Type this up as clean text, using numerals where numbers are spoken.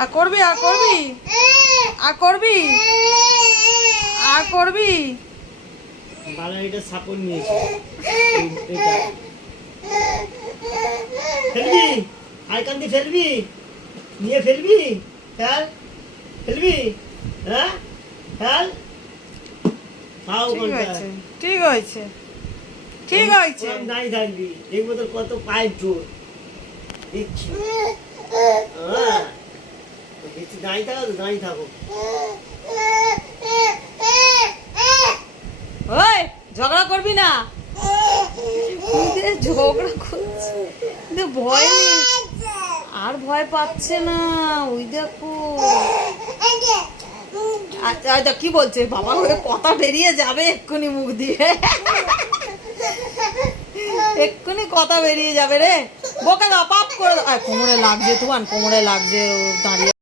আর করবি আর করবি আর করবি আর করবি। বালা এটা সাপোর্ট নিয়েছে এটা ফেলবি আর কান্দি ফেলবি নিয়ে ফেলবি খেল ফেলবি হ্যাঁ খেল খাও ঠিক কোনটা আছে ঠিক আছে ঠিক আছে। নাই থাকবি দেখবো তো কত পাইপ জোর দিচ্ছি বেশি দাঁড়িয়ে থাকো তো দাঁড়িয়ে থাকো। ওই ঝগড়া করবি না, ঝগড়া করছে ভয় নেই আর ভয় পাচ্ছে না। ওই দেখো আচ্ছা আচ্ছা কি বলছে বাবা, কথা বেরিয়ে যাবে এক্ষুনি মুখ দিয়ে, এক্ষুনি কথা বেরিয়ে যাবে রে। বোকা দাও পাপ করে দাও। কোমরে লাগছে তোমার, কোমরে লাগছে, ও দাঁড়িয়ে